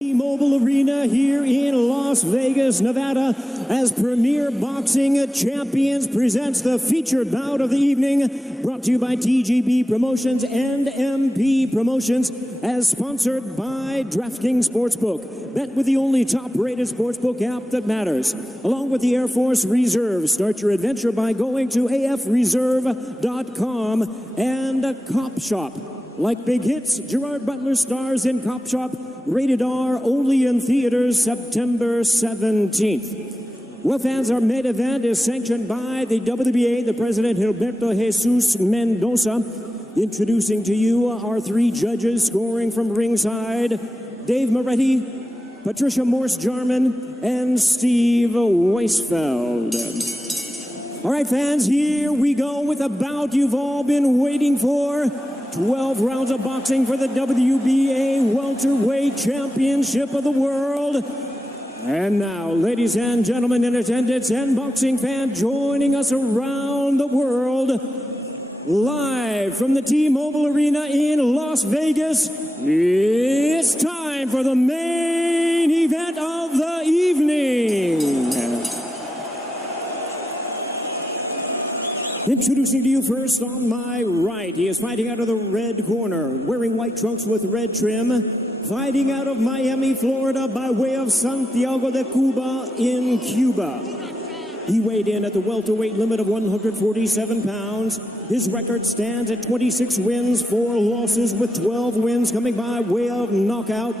T-Mobile Arena here in Las Vegas, Nevada, as Premier Boxing Champions presents the featured bout of the evening, brought to you by TGB Promotions and MP Promotions, as sponsored by DraftKings Sportsbook. Bet with the only top-rated sportsbook app that matters. Along with the Air Force Reserve, start your adventure by going to afreserve.com and Cop Shop. Like big hits, Gerard Butler stars in Cop Shop, rated R, only in theaters September 17th. Well, fans, our main event is sanctioned by the WBA, the President Gilberto Jesus Mendoza. Introducing to you our three judges scoring from ringside, Dave Moretti, Patricia Morse-Jarman, and Steve Weisfeld. All right, fans, here we go with a bout you've all been waiting for. 12 rounds of boxing for the WBA Welterweight Championship of the World. And now, ladies and gentlemen in attendance and boxing fans joining us around the world, live from the T-Mobile Arena in Las Vegas, it's time for the main event of the evening. Introducing to you first on my right, he is fighting out of the red corner, wearing white trunks with red trim, fighting out of Miami, Florida, by way of Santiago de Cuba in Cuba. He weighed in at the welterweight limit of 147 pounds. His record stands at 26 wins, 4 losses, with 12 wins coming by way of knockout.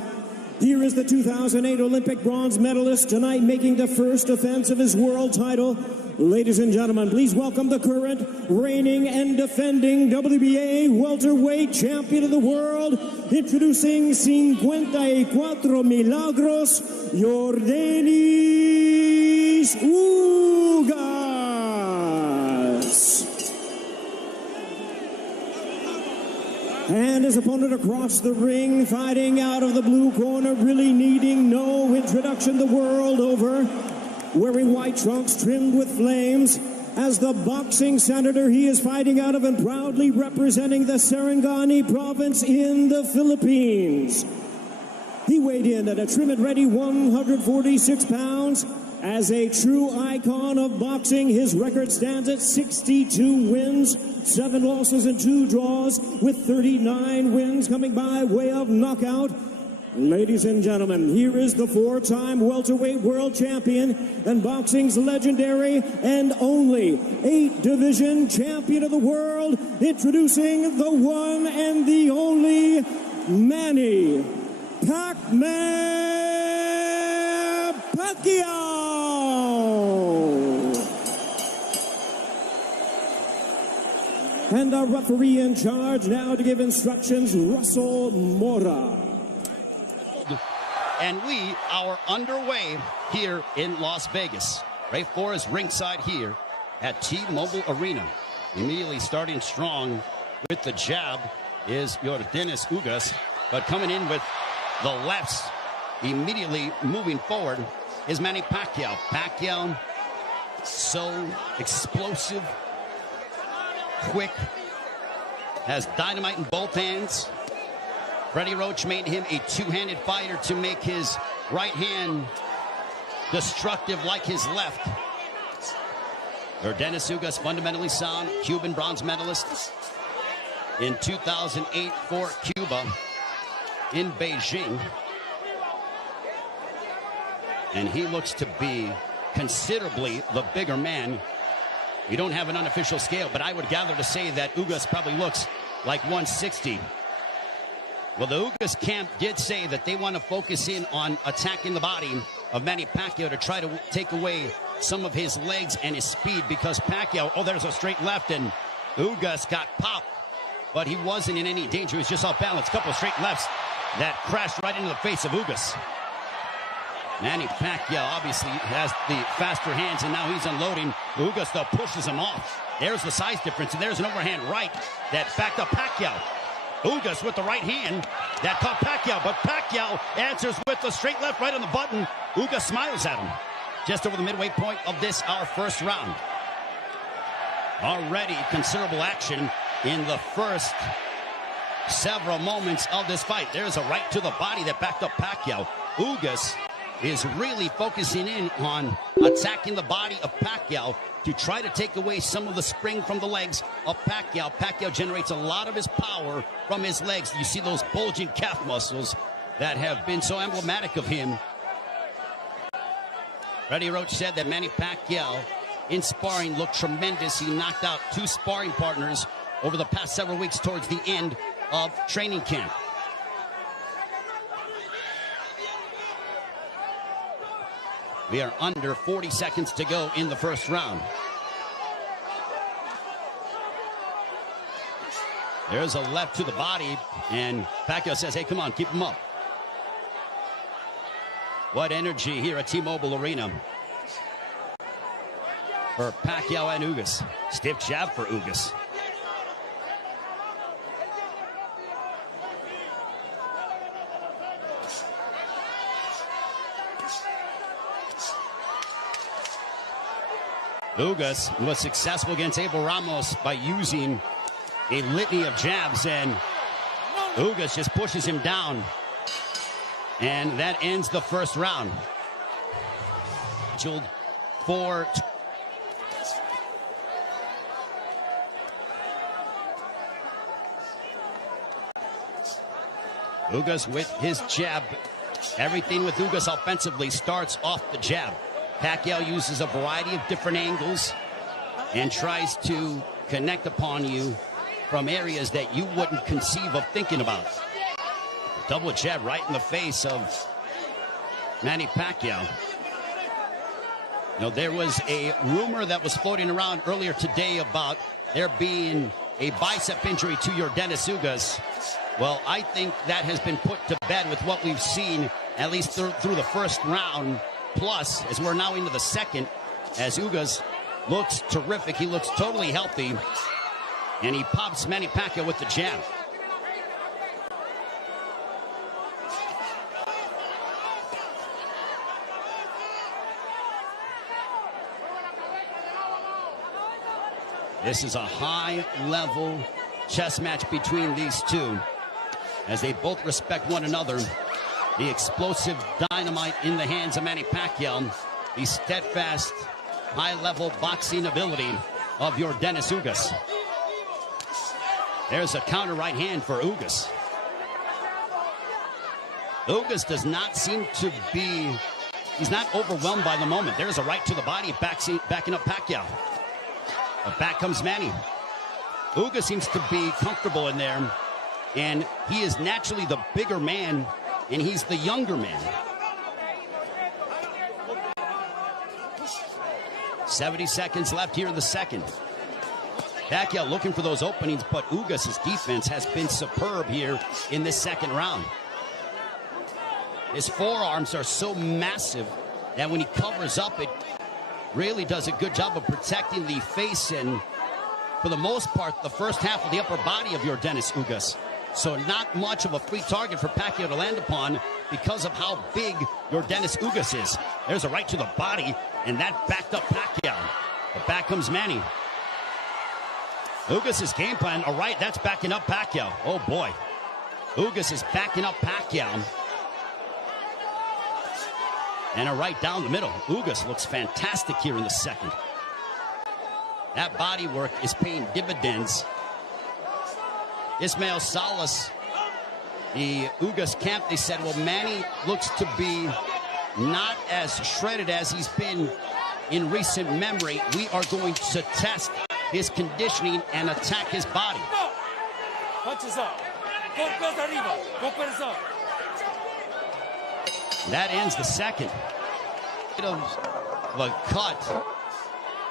Here is the 2008 Olympic bronze medalist, tonight making the first defense of his world title. Ladies and gentlemen, please welcome the current, reigning and defending WBA welterweight champion of the world, introducing 54 Milagros, Yordenis Ugas. And his opponent across the ring, fighting out of the blue corner, really needing no introduction the world over. Wearing white trunks trimmed with flames, as the boxing senator he is fighting out of and proudly representing the Sarangani province in the Philippines. He weighed in at a trim and ready 146 pounds. As a true icon of boxing, his record stands at 62 wins, 7 losses and 2 draws, with 39 wins coming by way of knockout. Ladies and gentlemen, here is the 4-time welterweight world champion and boxing's legendary and only 8-division champion of the world, introducing the one and the only Manny Pacquiao. And our referee in charge now to give instructions, Russell Mora. And we are underway here in Las Vegas. Ray 4 is ringside here at T-Mobile Arena. Immediately starting strong with the jab is Yordenis Ugas, but coming in with the lefts, immediately moving forward is Manny Pacquiao. Pacquiao, so explosive, quick, has dynamite in both hands. Freddie Roach made him a two-handed fighter to make his right hand destructive like his left. Yordenis Ugas, fundamentally sound, Cuban bronze medalist in 2008 for Cuba in Beijing. And he looks to be considerably the bigger man. We don't have an unofficial scale, but I would gather to say that Ugas probably looks like 160. Well, the Ugas camp did say that they want to focus in on attacking the body of Manny Pacquiao to try to take away some of his legs and his speed, because Pacquiao, oh, there's a straight left, and Ugas got popped, but he wasn't in any danger. He was just off balance. Couple of straight lefts that crashed right into the face of Ugas. Manny Pacquiao obviously has the faster hands, and now he's unloading. Ugas, though, pushes him off. There's the size difference, and there's an overhand right that backed up Pacquiao. Ugas with the right hand that caught Pacquiao, but Pacquiao answers with the straight left right on the button. Ugas smiles at him. Just over the midway point of this, our first round. Already considerable action in the first several moments of this fight. There's a right to the body that backed up Pacquiao. Ugas is really focusing in on attacking the body of Pacquiao to try to take away some of the spring from the legs of Pacquiao. Pacquiao generates a lot of his power from his legs. You see those bulging calf muscles that have been so emblematic of him. Freddie Roach said that Manny Pacquiao in sparring looked tremendous. He knocked out 2 sparring partners over the past several weeks towards the end of training camp. We are under 40 seconds to go in the first round. There's a left to the body, and Pacquiao says, hey, come on, keep him up. What energy here at T-Mobile Arena for Pacquiao and Ugas. Stiff jab for Ugas. Ugas was successful against Abel Ramos by using a litany of jabs, and Ugas just pushes him down. And that ends the first round. For Ugas with his jab. Everything with Ugas offensively starts off the jab. Pacquiao uses a variety of different angles and tries to connect upon you from areas that you wouldn't conceive of thinking about. Double jab right in the face of Manny Pacquiao. Now, there was a rumor that was floating around earlier today about there being a bicep injury to Yordenis Ugas. Well, I think that has been put to bed with what we've seen, at least through the first round. Plus, as we're now into the second, as Ugas looks terrific. He looks totally healthy. And he pops Manny Pacquiao with the jab. This is a high-level chess match between these two, as they both respect one another. The explosive dynamite in the hands of Manny Pacquiao. The steadfast, high-level boxing ability of Yordenis Ugas. There's a counter right hand for Ugas. Ugas does not seem to be, he's not overwhelmed by the moment. There's a right to the body backing up Pacquiao. But back comes Manny. Ugas seems to be comfortable in there, and he is naturally the bigger man, and he's the younger man. 70 seconds left here in the second. Pacquiao looking for those openings, but Ugas' defense has been superb here in this second round. His forearms are so massive that when he covers up, it really does a good job of protecting the face and, for the most part, the first half of the upper body of Yordenis Ugas. So not much of a free target for Pacquiao to land upon because of how big Yordenis Ugas is. There's a right to the body, and that backed up Pacquiao. But back comes Manny. Ugas' game plan, all right, that's backing up Pacquiao. Oh, boy. Ugas is backing up Pacquiao. And a right down the middle. Ugas looks fantastic here in the second. That body work is paying dividends. Ismael Salas, the Ugas camp, they said, well, Manny looks to be not as shredded as he's been in recent memory. We are going to test his conditioning and attack his body. That ends the second. Bit of a cut,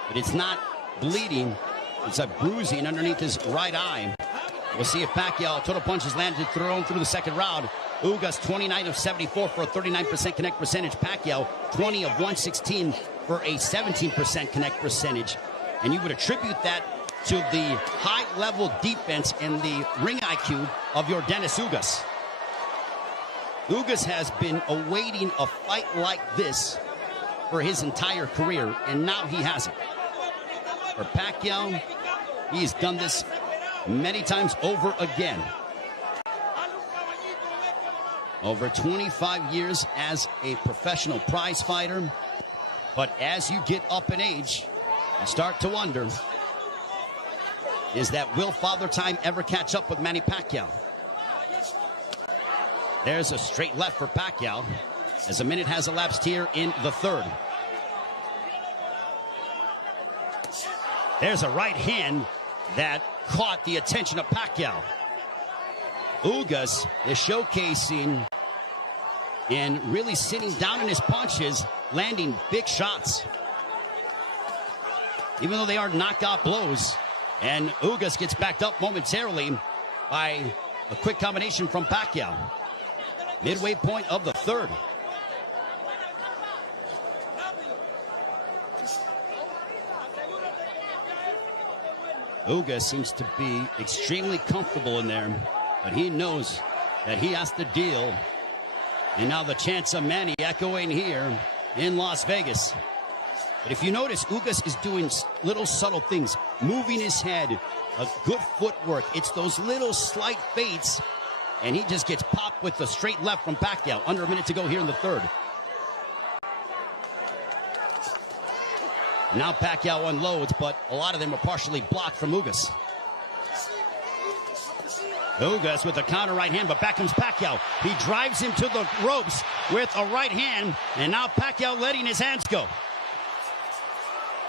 but it's not bleeding. It's a bruising underneath his right eye. We'll see if Pacquiao total punches landed thrown through the second round. Ugas 29 of 74 for a 39% connect percentage. Pacquiao 20 of 116 for a 17% connect percentage. And you would attribute that to the high-level defense and the ring IQ of Yordenis Ugas. Ugas has been awaiting a fight like this for his entire career, and now he has it. For Pacquiao, he's done this many times over again. Over 25 years as a professional prize fighter. But as you get up in age, you start to wonder, is that will Father Time ever catch up with Manny Pacquiao? There's a straight left for Pacquiao as a minute has elapsed here in the third. There's a right hand that caught the attention of Pacquiao. Ugas is showcasing and really sitting down in his punches, landing big shots. Even though they are knockout blows, and Ugas gets backed up momentarily by a quick combination from Pacquiao. Midway point of the third. Ugas seems to be extremely comfortable in there, but he knows that he has to deal. And now the chants of Manny echoing here in Las Vegas. But if you notice, Ugas is doing little subtle things, moving his head, a good footwork. It's those little slight feints, and he just gets popped with the straight left from Pacquiao. Under a minute to go here in the third. Now Pacquiao unloads, but a lot of them are partially blocked from Ugas. Ugas with a counter right hand, but back comes Pacquiao. He drives him to the ropes with a right hand, and now Pacquiao letting his hands go.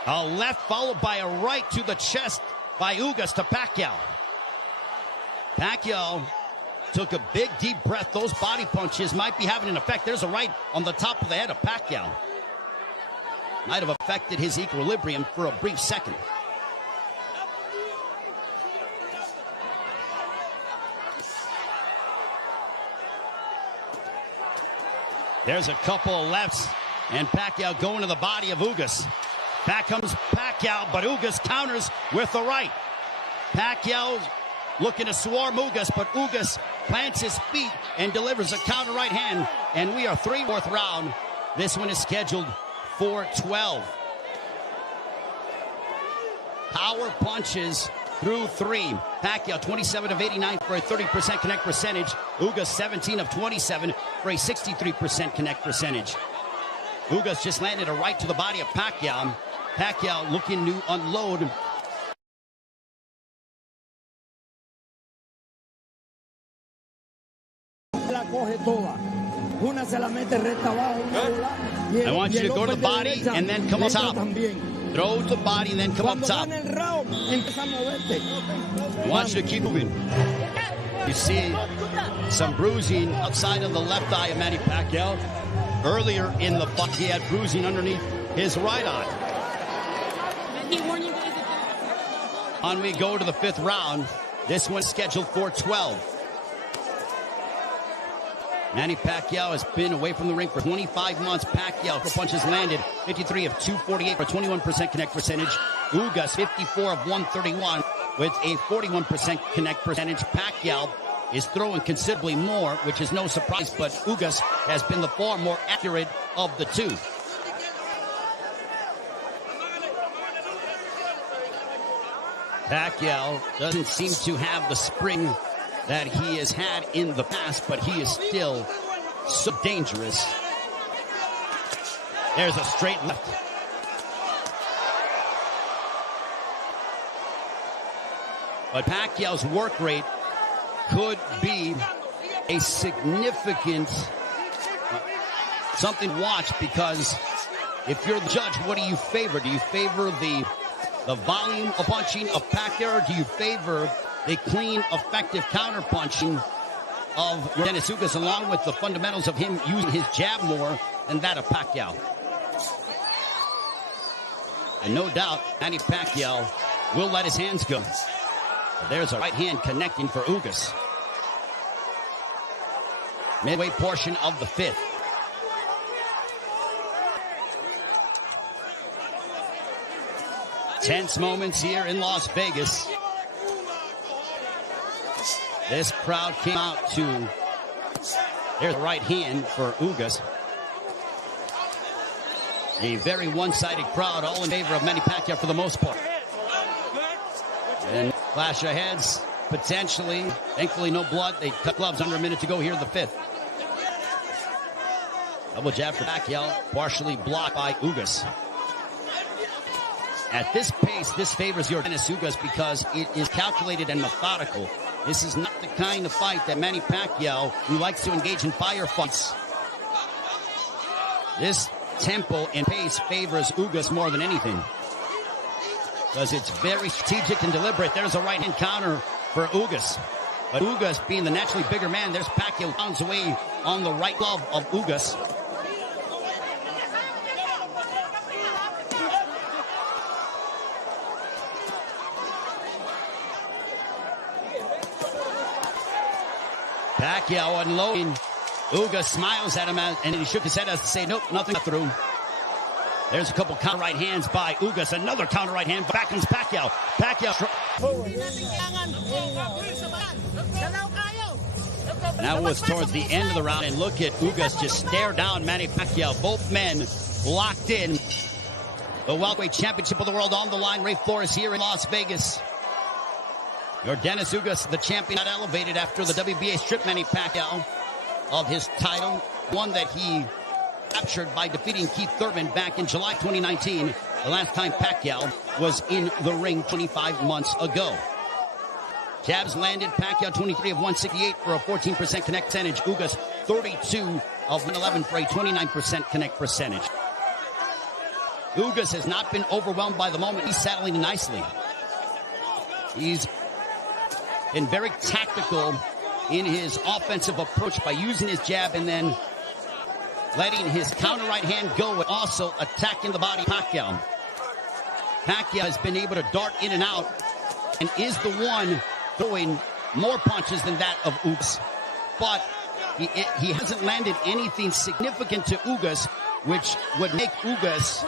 A left followed by a right to the chest by Ugas to Pacquiao. Pacquiao took a big deep breath. Those body punches might be having an effect. There's a right on the top of the head of Pacquiao. Might have affected his equilibrium for a brief second. There's a couple of lefts, and Pacquiao going to the body of Ugas. Back comes Pacquiao, but Ugas counters with the right. Pacquiao looking to swarm Ugas, but Ugas plants his feet and delivers a counter right hand, and we are fourth round. This one is scheduled for 12. Power punches through three. Pacquiao 27 of 89 for a 30% connect percentage. Ugas 17 of 27 for a 63% connect percentage. Ugas just landed a right to the body of Pacquiao. Pacquiao looking to unload. I want you to go to the body and then come up top. Throw to the body and then come up top. I want you to keep moving. You see some bruising outside of the left eye of Manny Pacquiao. Earlier in the fight, he had bruising underneath his right eye. On we go to the fifth round. This one's scheduled for 12. Manny Pacquiao has been away from the ring for 25 months. Pacquiao for punches landed 53 of 248 for 21% connect percentage. Ugas 54 of 131 with a 41% connect percentage. Pacquiao is throwing considerably more, which is no surprise, but Ugas has been the far more accurate of the two. Pacquiao doesn't seem to have the spring that he has had in the past, but he is still so dangerous. There's a straight left. But Pacquiao's work rate could be a significant something to watch, because if you're the judge, what do you favor? Do you favor the volume of punching of Pacquiao, or do you favor the clean, effective counter-punching of Yordenis Ugas, along with the fundamentals of him using his jab more than that of Pacquiao? And no doubt, Manny Pacquiao will let his hands go. There's a right hand connecting for Ugas. Midway portion of the fifth. Tense moments here in Las Vegas. This crowd came out to, there's a right hand for Ugas. A very one-sided crowd, all in favor of Manny Pacquiao for the most part. And clash of heads, potentially. Thankfully, no blood. They cut gloves under a minute to go here in the fifth. Double jab for Pacquiao, partially blocked by Ugas. At this pace, this favors Yordenis Ugas because it is calculated and methodical. This is not the kind of fight that Manny Pacquiao, who likes to engage in firefights. This tempo and pace favors Ugas more than anything, because it's very strategic and deliberate. There's a right-hand counter for Ugas. But Ugas, being the naturally bigger man, there's Pacquiao pounds away on the right glove of Ugas. Pacquiao unloading. Ugas smiles at him, and he shook his head as to say, nope, nothing got through. There's a couple counter right hands by Ugas. Another counter right hand. Back comes Pacquiao. That was towards the end of the round, and look at Ugas just stare down Manny Pacquiao. Both men locked in. The welterweight championship of the world on the line. Ray Flores here in Las Vegas. Yordenis Ugas, the champion, got elevated after the WBA stripped Manny Pacquiao of his title, one that he captured by defeating Keith Thurman back in July 2019, the last time Pacquiao was in the ring 25 months ago. Jabs landed. Pacquiao 23 of 168 for a 14% connect percentage. Ugas 32 of 111 for a 29% connect percentage. Ugas has not been overwhelmed by the moment. He's settling nicely. He's been very tactical in his offensive approach by using his jab and then letting his counter right hand go and also attacking the body of Pacquiao. Pacquiao has been able to dart in and out and is the one throwing more punches than that of Ugas. But he hasn't landed anything significant to Ugas, which would make Ugas,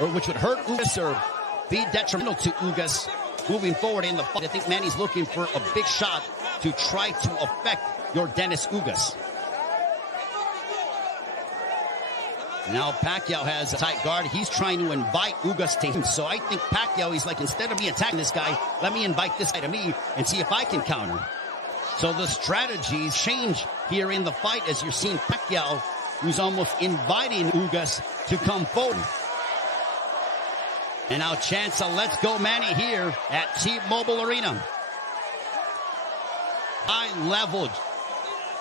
or which would hurt Ugas or be detrimental to Ugas moving forward in the fight. I think Manny's looking for a big shot to try to affect Yordenis Ugas. Now Pacquiao has a tight guard. He's trying to invite Ugas to him. So I think Pacquiao, he's like, instead of me attacking this guy, let me invite this guy to me and see if I can counter. So the strategies change here in the fight as you're seeing Pacquiao, who's almost inviting Ugas to come forward. And now chance of let's go Manny here at T-Mobile Arena. High level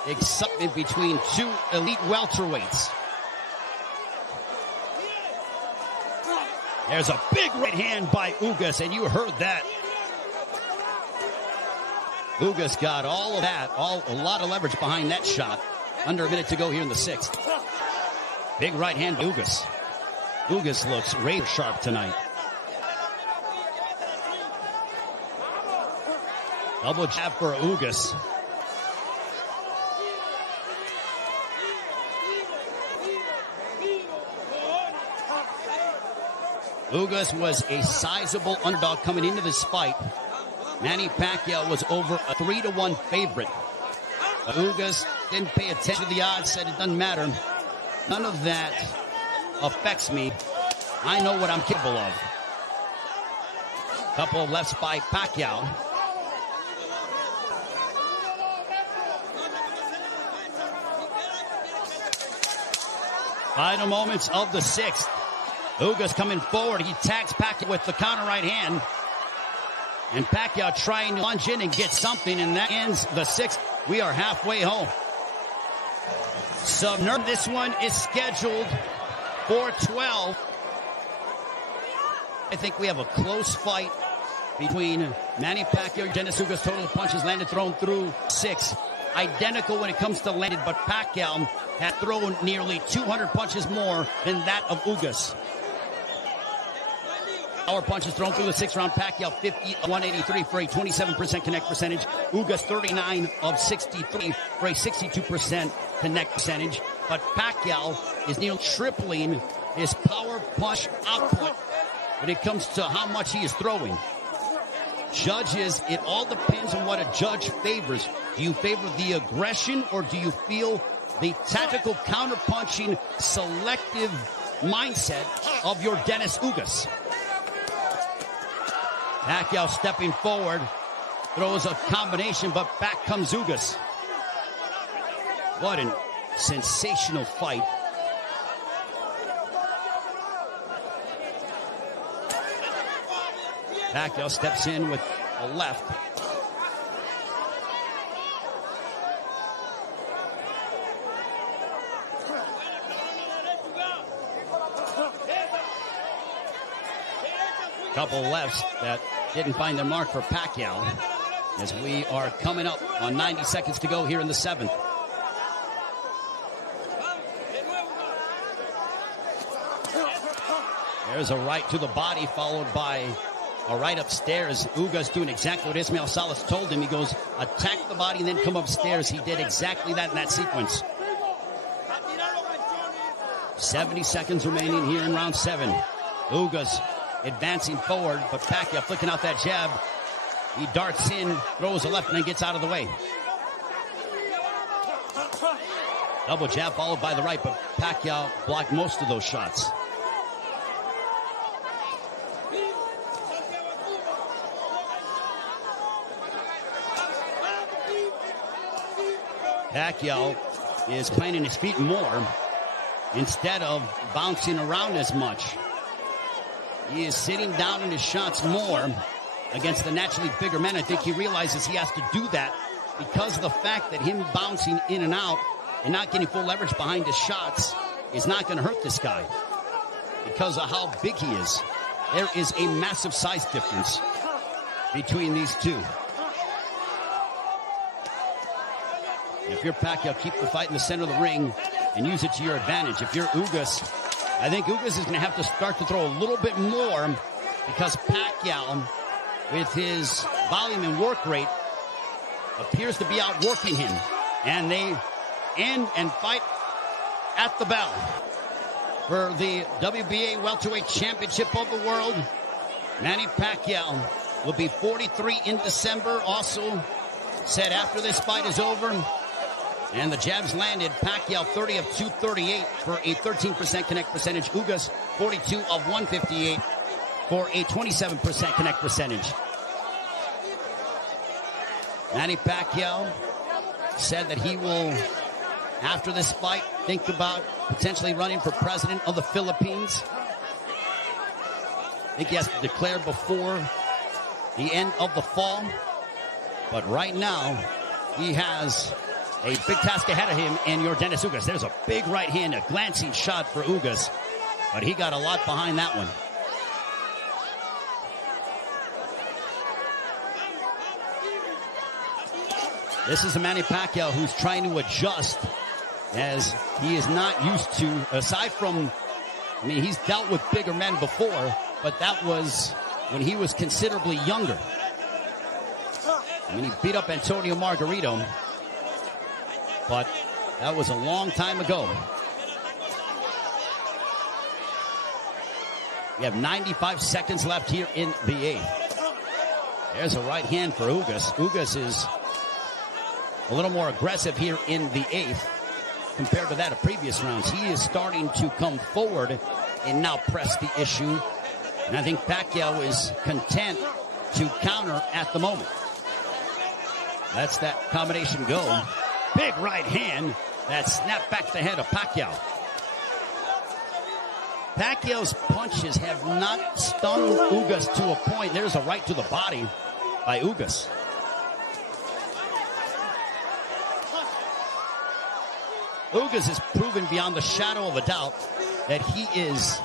excitement between two elite welterweights. There's a big right hand by Ugas, and you heard that. Ugas got all of that, a lot of leverage behind that shot. Under a minute to go here in the sixth. Big right hand by Ugas. Ugas looks razor sharp tonight. Double jab for Ugas. Ugas was a sizable underdog coming into this fight. Manny Pacquiao was over a 3-1 favorite. Ugas didn't pay attention to the odds, said it doesn't matter. None of that affects me. I know what I'm capable of. Couple of lefts by Pacquiao. Final moments of the sixth. Ugas coming forward. He tags Pacquiao with the counter right hand. And Pacquiao trying to lunge in and get something, and that ends the sixth. We are halfway home. This one is scheduled for 12. I think we have a close fight between Manny Pacquiao and Yordenis Ugas. Total punches landed, thrown through 6. Identical when it comes to landed, but Pacquiao had thrown nearly 200 punches more than that of Ugas. Power punches thrown through the 6th round. Pacquiao 50 of 183 for a 27% connect percentage. Ugas 39 of 63 for a 62% connect percentage. But Pacquiao is nearly tripling his power punch output when it comes to how much he is throwing. Judges, it all depends on what a judge favors. Do you favor the aggression, or do you feel the tactical counter-punching selective mindset of Yordenis Ugas? Pacquiao stepping forward, throws a combination, but back comes Ugas. What a sensational fight Pacquiao steps in with a left. Couple lefts that didn't find their mark for Pacquiao as we are coming up on 90 seconds to go here in the 7th. There's a right to the body followed by a right upstairs. Ugas doing exactly what Ismael Salas told him. He goes, attack the body and then come upstairs. He did exactly that in that sequence. 70 seconds remaining here in round 7. Ugas advancing forward, but Pacquiao flicking out that jab. He darts in, throws a left, and then gets out of the way. Double jab followed by the right, but Pacquiao blocked most of those shots. Pacquiao is planting his feet more instead of bouncing around as much. He is sitting down in his shots more against the naturally bigger men. I think he realizes he has to do that because of the fact that him bouncing in and out and not getting full leverage behind his shots is not going to hurt this guy because of how big he is. There is a massive size difference between these two. And if you're Pacquiao, keep the fight in the center of the ring and use it to your advantage. If you're Ugas, I think Ugas is going to have to start to throw a little bit more because Pacquiao, with his volume and work rate, appears to be outworking him. And they end and fight at the bell for the WBA Welterweight Championship of the World. Manny Pacquiao will be 43 in December. Also said after this fight is over, and the jabs landed, Pacquiao 30 of 238 for a 13% connect percentage. Ugas 42 of 158 for a 27% connect percentage. Manny Pacquiao said that he will, after this fight, think about potentially running for president of the Philippines. I think he has to declare before the end of the fall. But right now, he has a big task ahead of him in Yordenis Ugas. There's a big right hand, a glancing shot for Ugas, but he got a lot behind that one. This is a Manny Pacquiao who's trying to adjust as he is not used to, aside from, I mean, he's dealt with bigger men before, but that was when he was considerably younger. I mean, he beat up Antonio Margarito, but that was a long time ago. We have 95 seconds left here in the 8th. There's a right hand for Ugas. Ugas is a little more aggressive here in the 8th compared to that of previous rounds. He is starting to come forward and now press the issue. And I think Pacquiao is content to counter at the moment. That's that combination go. Big right hand that snapped back the head of Pacquiao. Pacquiao's punches have not stung Ugas to a point. There's a right to the body by Ugas. Ugas has proven beyond the shadow of a doubt that he is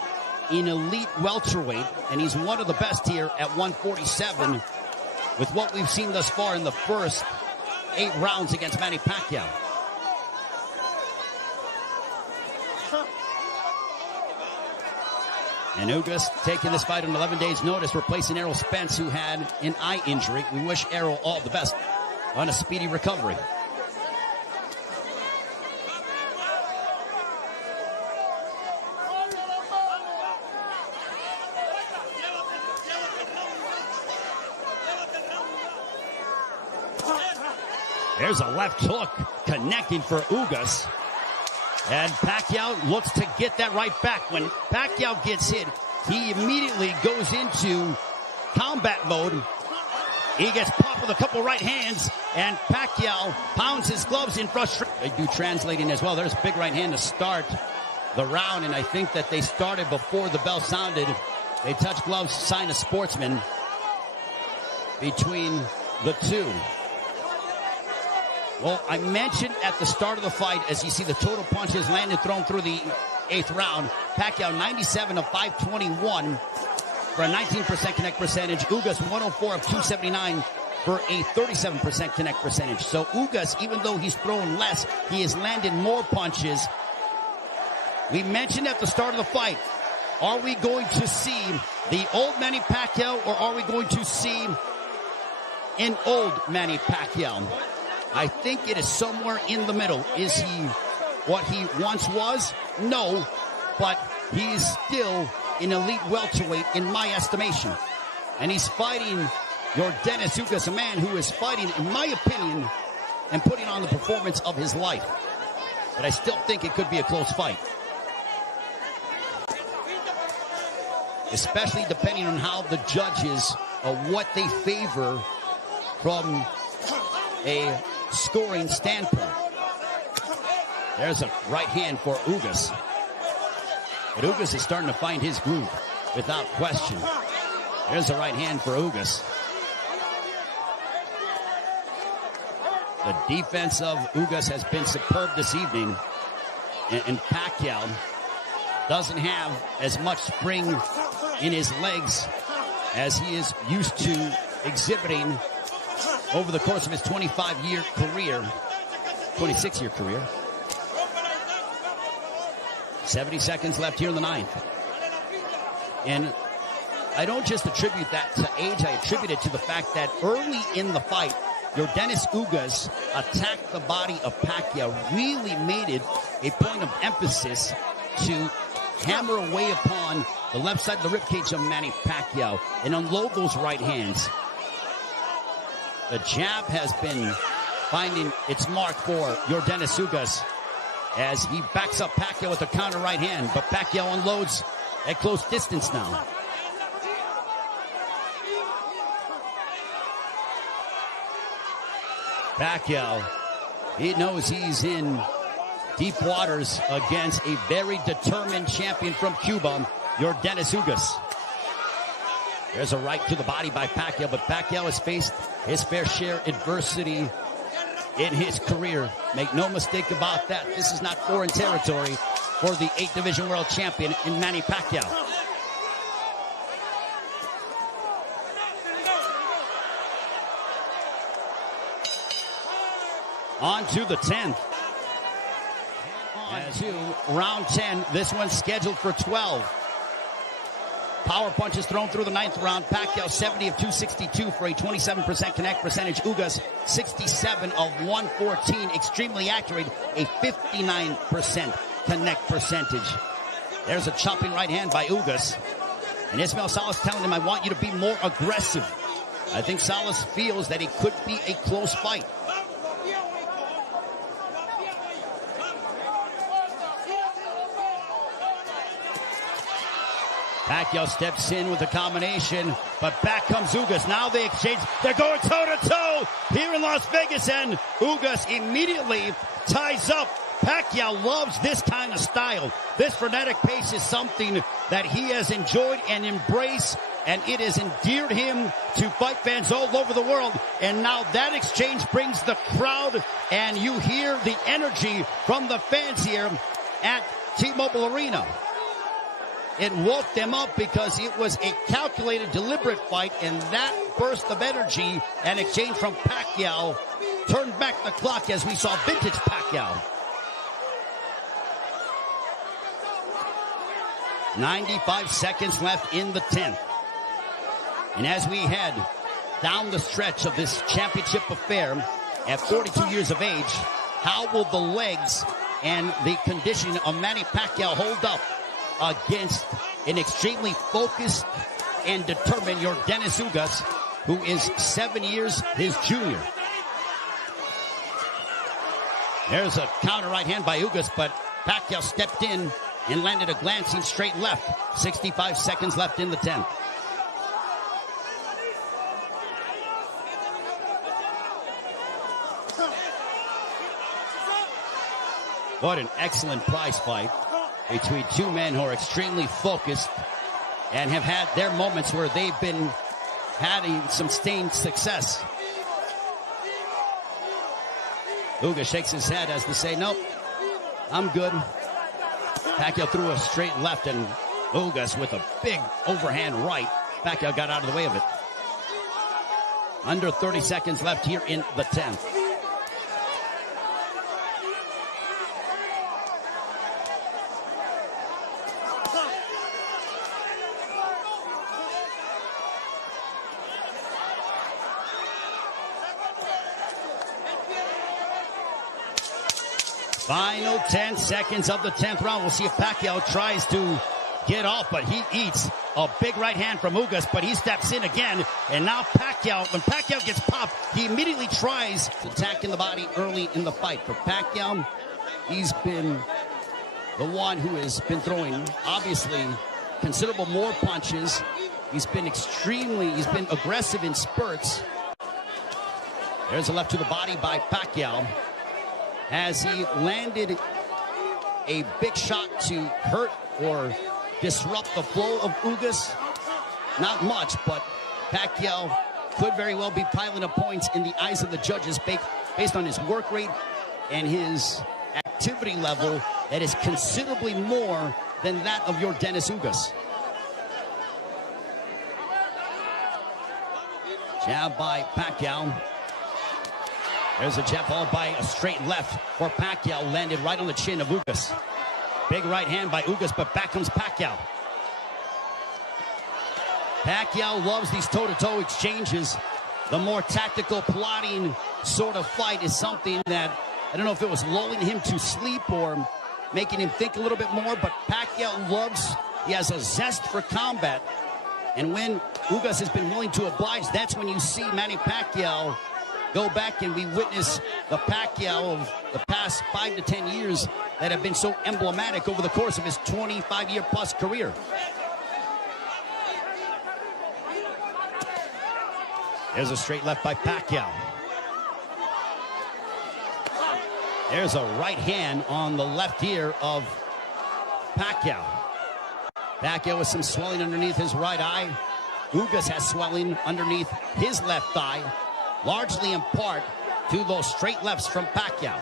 an elite welterweight, and he's one of the best here at 147 with what we've seen thus far in the first 8 rounds against Manny Pacquiao. And Ugas taking this fight on 11 days' notice, replacing Errol Spence, who had an eye injury. We wish Errol all the best on a speedy recovery. There's a left hook connecting for Ugas. And Pacquiao looks to get that right back. When Pacquiao gets hit, he immediately goes into combat mode. He gets popped with a couple right hands, and Pacquiao pounds his gloves in frustration. They do translating as well. There's a big right hand to start the round, and I think that they started before the bell sounded. They touch gloves, sign a sportsman. between the two. Well, I mentioned at the start of the fight, as you see the total punches landed, thrown through the 8th round, Pacquiao 97 of 521 for a 19% connect percentage. Ugas 104 of 279 for a 37% connect percentage. So Ugas, even though he's thrown less, he has landed more punches. We mentioned at the start of the fight, are we going to see the old Manny Pacquiao, or are we going to see an old Manny Pacquiao? I think it is somewhere in the middle. Is he what he once was? No, but he's still an elite welterweight in my estimation. And he's fighting Yordenis Ugas, a man who is fighting, in my opinion, and putting on the performance of his life. But I still think it could be a close fight. Especially depending on how the judges, what they favor from a scoring standpoint. There's a right hand for Ugas. But Ugas is starting to find his groove, without question. There's a right hand for Ugas. The defense of Ugas has been superb this evening. And Pacquiao doesn't have as much spring in his legs as he is used to exhibiting over the course of his 26-year career. 70 seconds left here in the 9th. And I don't just attribute that to age, I attribute it to the fact that early in the fight, Yordenis Ugas attacked the body of Pacquiao, really made it a point of emphasis to hammer away upon the left side of the ribcage of Manny Pacquiao and unload those right hands. The jab has been finding its mark for Yordenis Ugas as he backs up Pacquiao with a counter right hand, but Pacquiao unloads at close distance now. Pacquiao, he knows he's in deep waters against a very determined champion from Cuba, Yordenis Ugas. There's a right to the body by Pacquiao, but Pacquiao has faced his fair share of adversity in his career. Make no mistake about that. This is not foreign territory for the 8th Division World Champion in Manny Pacquiao. On to the 10th. On to round 10. This one's scheduled for 12. Power punches thrown through the 9th round. Pacquiao 70 of 262 for a 27% connect percentage. Ugas 67 of 114. Extremely accurate, a 59% connect percentage. There's a chopping right hand by Ugas. And Ismael Salas telling him, I want you to be more aggressive. I think Salas feels that it could be a close fight. Pacquiao steps in with a combination, but back comes Ugas. Now they exchange. They're going toe-to-toe here in Las Vegas, and Ugas immediately ties up. Pacquiao loves this kind of style. This frenetic pace is something that he has enjoyed and embraced, and it has endeared him to fight fans all over the world. And now that exchange brings the crowd, and you hear the energy from the fans here at T-Mobile Arena. It woke them up because it was a calculated, deliberate fight, and that burst of energy and exchange from Pacquiao turned back the clock as we saw vintage Pacquiao. 95 seconds left in the 10th. And as we head down the stretch of this championship affair at 42 years of age, how will the legs and the conditioning of Manny Pacquiao hold up against an extremely focused and determined Yordenis Ugas, who is 7 years his junior? There's a counter right hand by Ugas, but Pacquiao stepped in and landed a glancing straight left. 65 seconds left in the 10th. What an excellent prize fight between two men who are extremely focused and have had their moments where they've been had some sustained success. Ugas shakes his head as to say, nope, I'm good. Pacquiao threw a straight left, and Ugas with a big overhand right. Pacquiao got out of the way of it. Under 30 seconds left here in the 10th. Final 10 seconds of the 10th round. We'll see if Pacquiao tries to get off, but he eats a big right hand from Ugas, but he steps in again. And now Pacquiao, when Pacquiao gets popped, he immediately tries to attack in the body early in the fight. For Pacquiao, he's been the one who has been throwing, obviously, considerable more punches. He's been aggressive in spurts. There's a left to the body by Pacquiao, as he landed a big shot to hurt or disrupt the flow of Ugas. Not much, but Pacquiao could very well be piling up points in the eyes of the judges based on his work rate and his activity level that is considerably more than that of Yordenis Ugas. Jab by Pacquiao. There's a jab followed by a straight left for Pacquiao, landed right on the chin of Ugas. Big right hand by Ugas, but back comes Pacquiao. Pacquiao loves these toe-to-toe exchanges. The more tactical, plotting sort of fight is something that, I don't know if it was lulling him to sleep or making him think a little bit more, but Pacquiao loves, he has a zest for combat. And when Ugas has been willing to oblige, that's when you see Manny Pacquiao go back, and we witness the Pacquiao of the past 5 to 10 years that have been so emblematic over the course of his 25-year-plus career. There's a straight left by Pacquiao. There's a right hand on the left ear of Pacquiao. Pacquiao with some swelling underneath his right eye. Ugas has swelling underneath his left thigh, largely in part to those straight lefts from Pacquiao.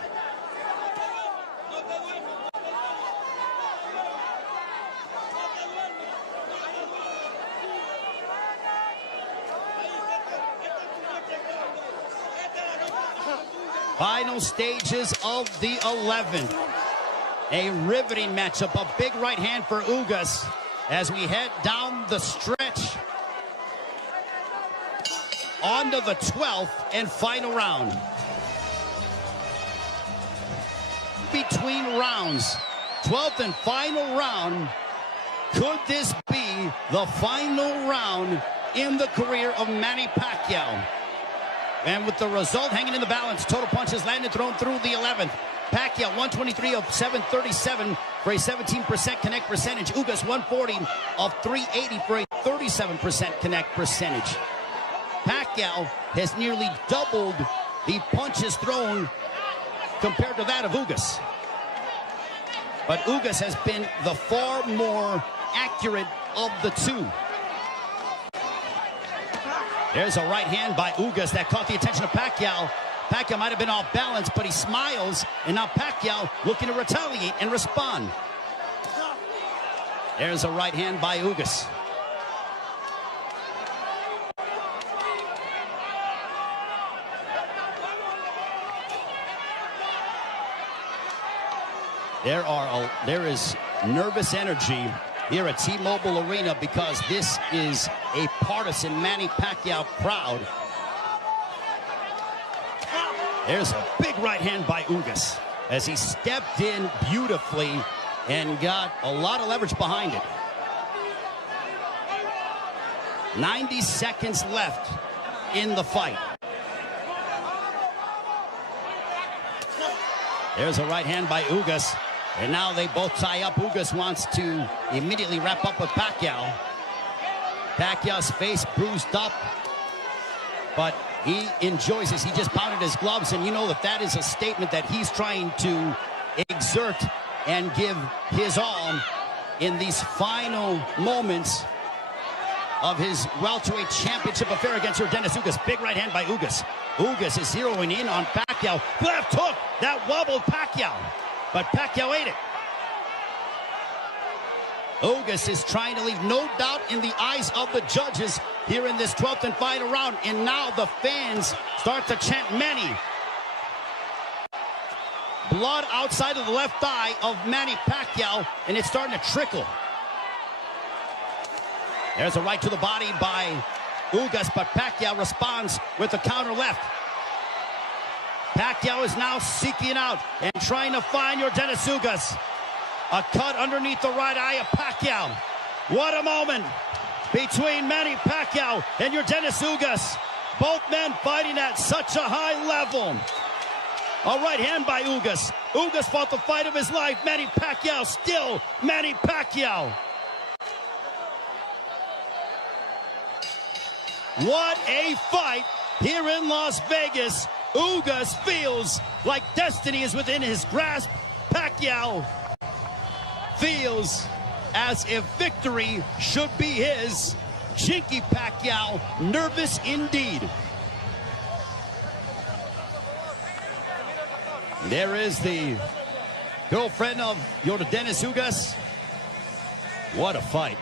Final stages of the 11th. A riveting matchup, a big right hand for Ugas as we head down the stretch onto the 12th and final round. Between rounds, 12th and final round. Could this be the final round in the career of Manny Pacquiao? And with the result hanging in the balance, total punches landed, thrown through the 11th. Pacquiao 123 of 737 for a 17% connect percentage. Ugas 140 of 380 for a 37% connect percentage. Pacquiao has nearly doubled the punches thrown compared to that of Ugas. But Ugas has been the far more accurate of the two. There's a right hand by Ugas that caught the attention of Pacquiao. Pacquiao might have been off balance, but he smiles, and now Pacquiao looking to retaliate and respond. There's a right hand by Ugas. There is nervous energy here at T-Mobile Arena because this is a partisan Manny Pacquiao crowd. There's a big right hand by Ugas as he stepped in beautifully and got a lot of leverage behind it. 90 seconds left in the fight. There's a right hand by Ugas. And now they both tie up. Ugas wants to immediately wrap up with Pacquiao. Pacquiao's face bruised up, but he enjoys this. He just pounded his gloves, and you know that is a statement that he's trying to exert and give his all in these final moments of his welterweight championship affair against Yordenis Ugas. Big right hand by Ugas. Ugas is zeroing in on Pacquiao. Left hook. That wobbled Pacquiao. But Pacquiao ate it. Ugas is trying to leave no doubt in the eyes of the judges here in this 12th and final round. And now the fans start to chant Manny. Blood outside of the left thigh of Manny Pacquiao, and it's starting to trickle. There's a right to the body by Ugas, but Pacquiao responds with the counter left. Pacquiao is now seeking out and trying to find Yordenis Ugas. A cut underneath the right eye of Pacquiao. What a moment between Manny Pacquiao and Yordenis Ugas. Both men fighting at such a high level. A right hand by Ugas. Ugas fought the fight of his life. Manny Pacquiao still Manny Pacquiao. What a fight here in Las Vegas. Ugas feels like destiny is within his grasp. Pacquiao feels as if victory should be his. Jinky Pacquiao, nervous indeed. There is the girlfriend of Yordenis Ugas. What a fight.